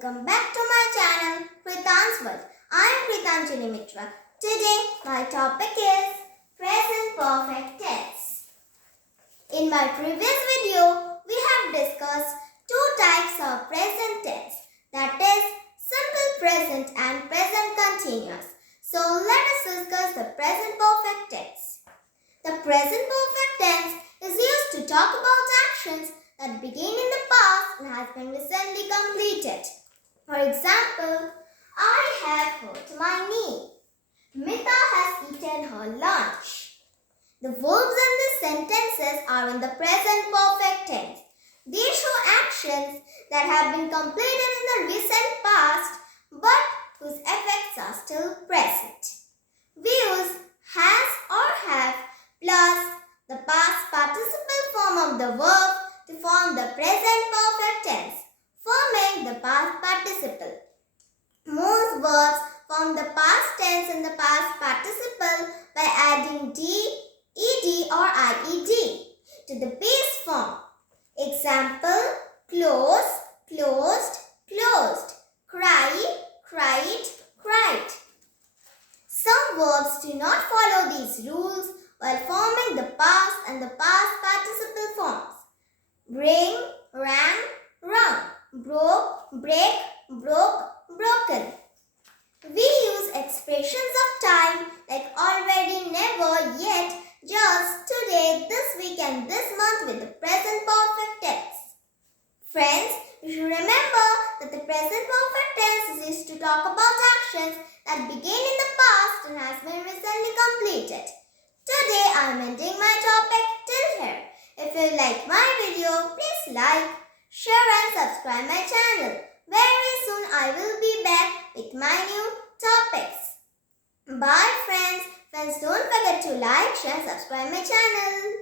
welcome back to my channel Kritanjali. I am Kritanjali. Today my topic is present perfect tense. In my previous video, we have discussed two types of present tense, that is simple present and present continuous. So let us discuss the present perfect tense. The present perfect tense is used to talk about actions that began in the past and has been recently completed. For example, I have hurt my knee. Mita has eaten her lunch. The verbs in these sentences are in the present perfect tense. They show actions that have been completed in the recent past but whose effects are still present. We use has or have plus the past participle form of the verb to form the present perfect tense, forming the past participle. Most verbs form the past tense in the past participle by adding d, ed or ied to the base form. Example: close, closed, closed. Cry, cried, cried. Some verbs do not follow these rules while forming the past and the past participle forms. Bring, rang, rung. Broke, break, broke, broken. We use expressions of time like already, never, yet, just, today, this week and this month with the present perfect tense. Friends, you should remember that the present perfect tense is used to talk about actions that began in the past and has been recently completed. Today I am ending my topic till here. If you like my video, please like, share and subscribe my channel. Very soon I will be back with my new topics. Bye friends. Friends, don't forget to like, share and subscribe my channel.